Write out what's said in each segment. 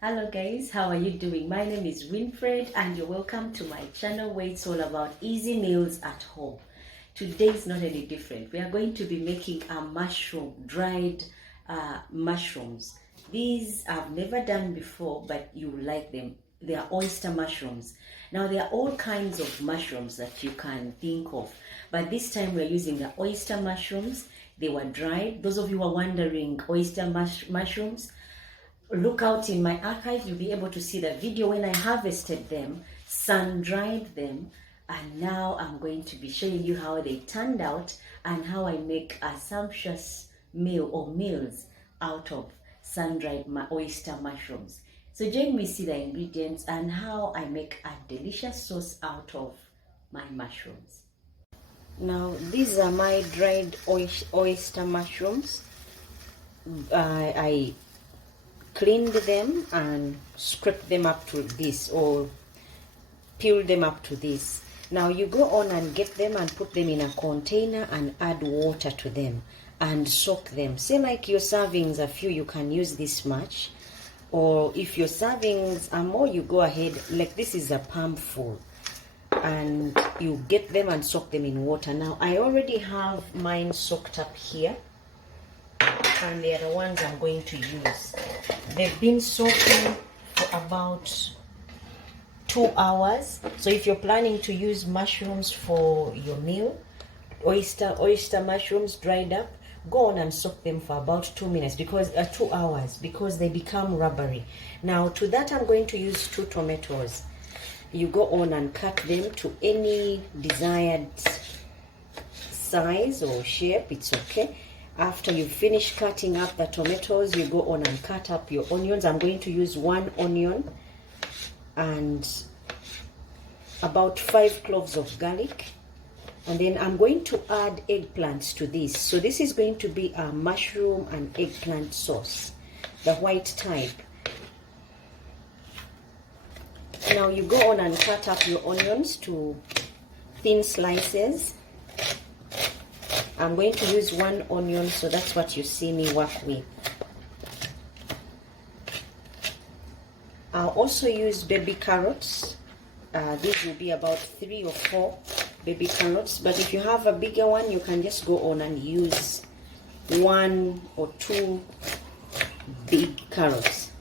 Hello guys, how are you doing? My name is Winfred and you're welcome to my channel where it's all about easy meals at home. Today is not any different. We are going to be making a dried mushrooms. These I've never done before, but you will like them. They are oyster mushrooms. Now there are all kinds of mushrooms that you can think of, but this time we're using the oyster mushrooms. They were dried. Those of you who are wondering, oyster mushrooms, look out in my archive. You'll be able to see the video when I harvested them, sun-dried them, and now I'm going to be showing you how they turned out and how I make a sumptuous meal or meals out of sun-dried oyster mushrooms. So join me, see the ingredients and how I make a delicious sauce out of my mushrooms. Now these are my dried oyster mushrooms. I cleaned them and scraped them up to this, or peeled them up to this. Now you go on and get them and put them in a container and add water to them and soak them. Say like your servings are few, you can use this much, or if your servings are more, you go ahead, like this is a palm full, and you get them and soak them in water. Now I already have mine soaked up here, and they are the ones I'm going to use. They've been soaking for about 2 hours. So if you're planning to use mushrooms for your meal, oyster mushrooms dried up, go on and soak them for about 2 minutes, because 2 hours, because they become rubbery. Now to that I'm going to use 2 tomatoes. You go on and cut them to any desired size or shape, it's okay. After you finish cutting up the tomatoes, you go on and cut up your onions. I'm going to use 1 onion and about 5 cloves of garlic. And then I'm going to add eggplants to this. So this is going to be a mushroom and eggplant sauce, the white type. Now you go on and cut up your onions to thin slices. I'm going to use 1 onion, so that's what you see me work with. I'll also use baby carrots. These will be about 3 or 4 baby carrots, but if you have a bigger one, you can just go on and use 1 or 2 big carrots.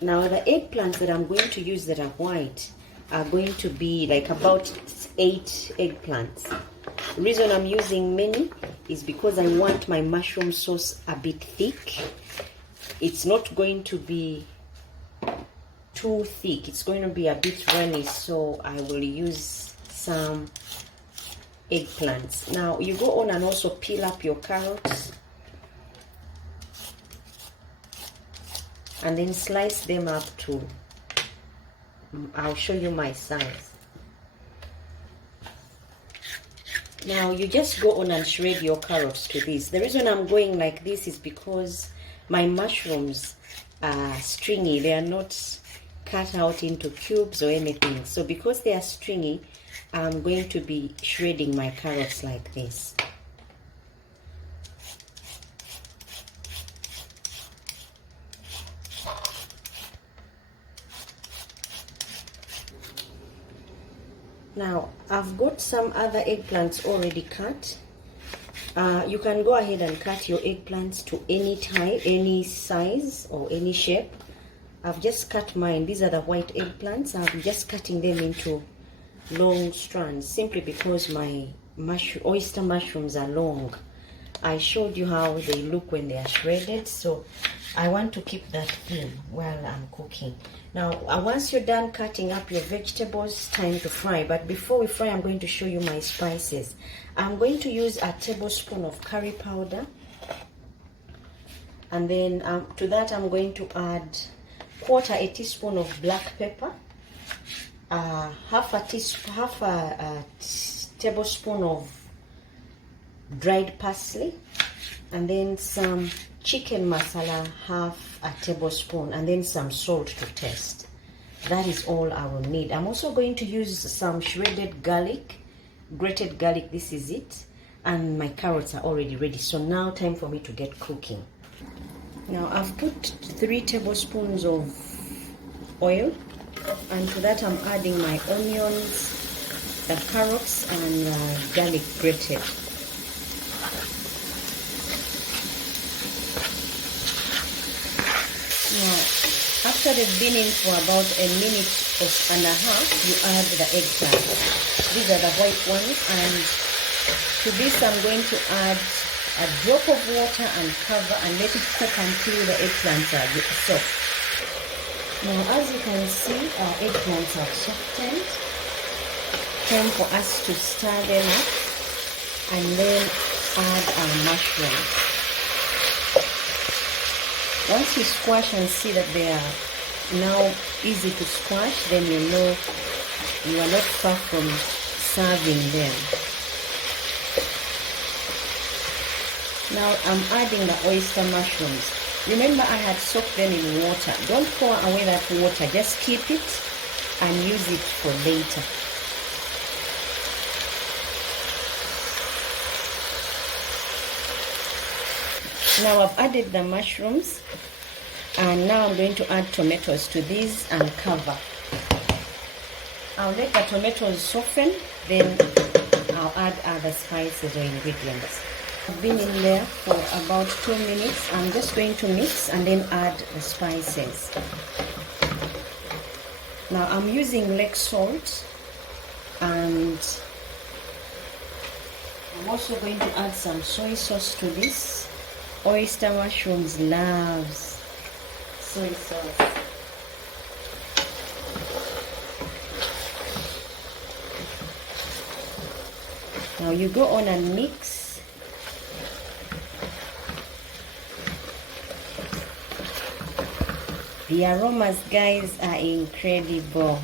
Now the eggplants that I'm going to use that are white are going to be like about 8 eggplants. The reason I'm using many is because I want my mushroom sauce a bit thick. It's not going to be too thick, it's going to be a bit runny, so I will use some eggplants. Now you go on and also peel up your carrots and then slice them up to, I'll show you my size. Now you just go on and shred your carrots to this. The reason I'm going like this is because my mushrooms are stringy. They are not cut out into cubes or anything. So because they are stringy, I'm going to be shredding my carrots like this. Now I've got some other eggplants already cut. You can go ahead and cut your eggplants to any type, any size or any shape. I've just cut mine. These are the white eggplants. I'm just cutting them into long strands simply because my oyster mushrooms are long. I showed you how they look when they are shredded, so I want to keep that thin while I'm cooking. Now once you're done cutting up your vegetables, time to fry. But before we fry, I'm going to show you my spices. I'm going to use a tablespoon of curry powder, and then to that I'm going to add quarter a teaspoon of black pepper, half a tablespoon of dried parsley, and then some chicken masala, half a tablespoon, and then some salt to taste. That is all I will need. I'm also going to use some shredded garlic, grated garlic. This is it, and my carrots are already ready. So now time for me to get cooking. Now I've put 3 tablespoons of oil, and to that I'm adding my onions, the carrots, and garlic grated. Now, after they've been in for about a minute and a half, you add the eggplant. These are the white ones, and to this I'm going to add a drop of water and cover and let it cook until the eggplants are soft. Now, as you can see, our eggplants are softened. Time for us to stir them up and then add our mushrooms. Once you squash and see that they are now easy to squash, then you know you are not far from serving them. Now I'm adding the oyster mushrooms. Remember, I had soaked them in water. Don't pour away that water, just keep it and use it for later. Now I've added the mushrooms, and now I'm going to add tomatoes to these and cover. I'll let the tomatoes soften, then I'll add other spices or ingredients. I've been in there for about 2 minutes. I'm just going to mix and then add the spices. Now I'm using lake salt, and I'm also going to add some soy sauce to this. Oyster mushrooms loves soy sauce. Now you go on and mix. The aromas, guys, are incredible.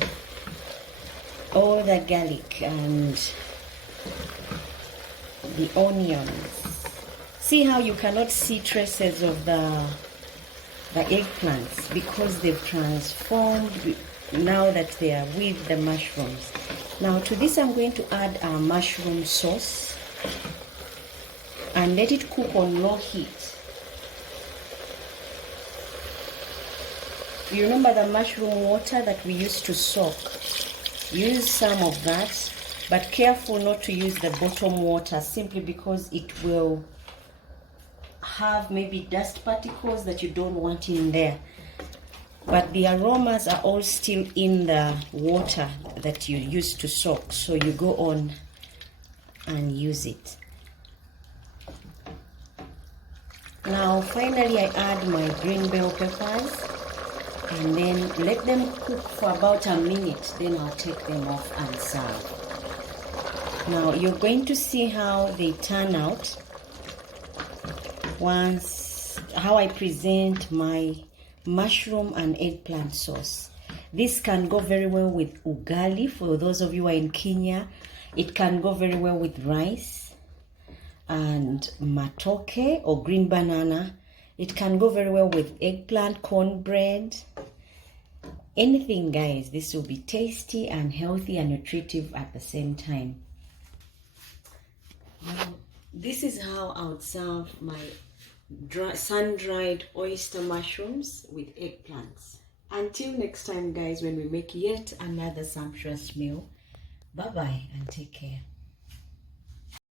All the garlic and the onions. See how you cannot see traces of the eggplants because they've transformed now that they are with the mushrooms. Now to this I'm going to add our mushroom sauce and let it cook on low heat. You remember the mushroom water that we used to soak? Use some of that, but careful not to use the bottom water simply because it will have maybe dust particles that you don't want in there. But the aromas are all still in the water that you used to soak, so you go on and use it. Now finally I add my green bell peppers and then let them cook for about a minute, then I'll take them off and serve. Now you're going to see how they turn out once, how I present my mushroom and eggplant sauce. This can go very well with ugali for those of you who are in Kenya. It can go very well with rice and matoke or green banana. It can go very well with eggplant, cornbread, anything, guys. This will be tasty and healthy and nutritive at the same time. Now, this is how I would serve my sun-dried oyster mushrooms with eggplants. Until next time, guys, when we make yet another sumptuous meal, bye-bye and take care.